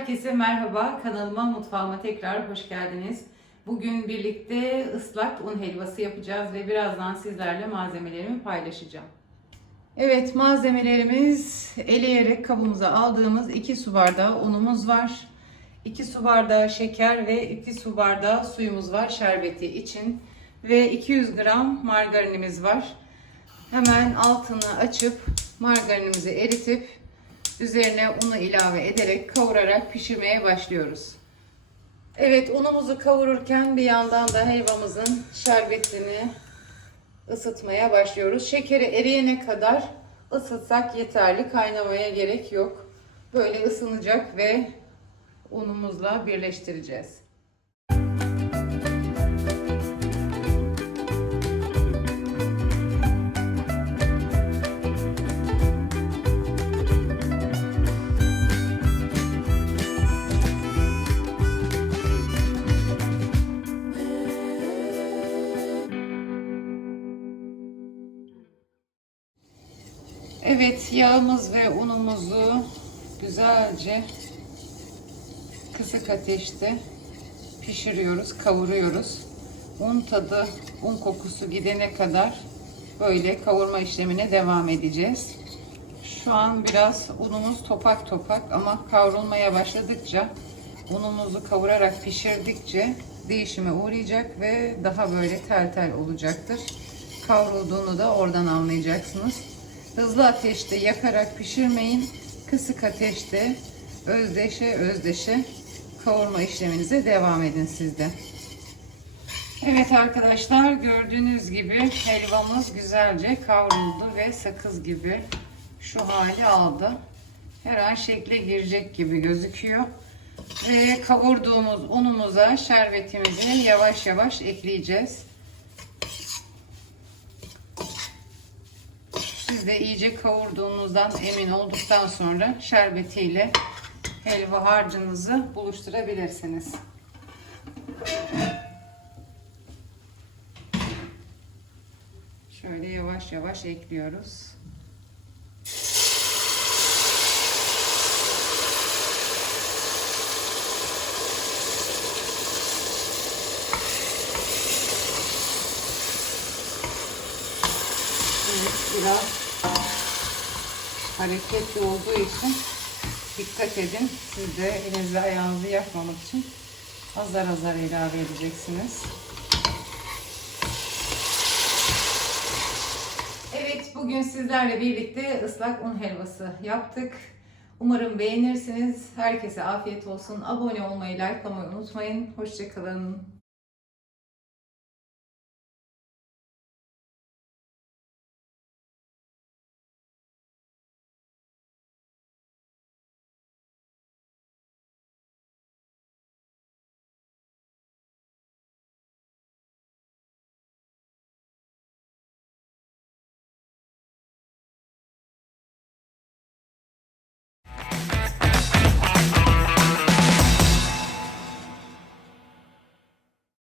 Herkese merhaba. Kanalıma, mutfağıma tekrar hoş geldiniz. Bugün birlikte ıslak un helvası yapacağız ve birazdan sizlerle malzemelerimi paylaşacağım. Evet, malzemelerimiz eleyerek kabımıza aldığımız 2 su bardağı unumuz var. 2 su bardağı şeker ve 2 su bardağı suyumuz var şerbeti için. Ve 200 gram margarinimiz var. Hemen altını açıp margarinimizi eritip üzerine unu ilave ederek kavurarak pişirmeye başlıyoruz. Evet unumuzu kavururken bir yandan da helvamızın şerbetini ısıtmaya başlıyoruz. Şekeri eriyene kadar ısıtsak yeterli. Kaynamaya gerek yok. Böyle ısınacak ve unumuzla birleştireceğiz. Evet yağımız ve unumuzu güzelce kısık ateşte pişiriyoruz, kavuruyoruz. Un tadı, un kokusu gidene kadar böyle kavurma işlemine devam edeceğiz. Şu an biraz unumuz topak topak ama kavrulmaya başladıkça unumuzu kavurarak pişirdikçe değişime uğrayacak ve daha böyle tel tel olacaktır. Kavrulduğunu da oradan anlayacaksınız. Hızlı ateşte yakarak pişirmeyin. Kısık ateşte özdeşe özdeşe kavurma işleminize devam edin sizde. Evet arkadaşlar gördüğünüz gibi helvamız güzelce kavruldu ve sakız gibi şu hali aldı. Her an şekle girecek gibi gözüküyor. Ve kavurduğumuz unumuza şerbetimizi yavaş yavaş ekleyeceğiz. Siz de iyice kavurduğunuzdan emin olduktan sonra şerbetiyle helva harcınızı buluşturabilirsiniz. Şöyle yavaş yavaş ekliyoruz. Evet, biraz hareketli olduğu için dikkat edin. Siz de elinizle ayağınızı yakmamak için azar azar ilave edeceksiniz. Evet bugün sizlerle birlikte ıslak un helvası yaptık. Umarım beğenirsiniz. Herkese afiyet olsun. Abone olmayı, likelamayı unutmayın. Hoşçakalın.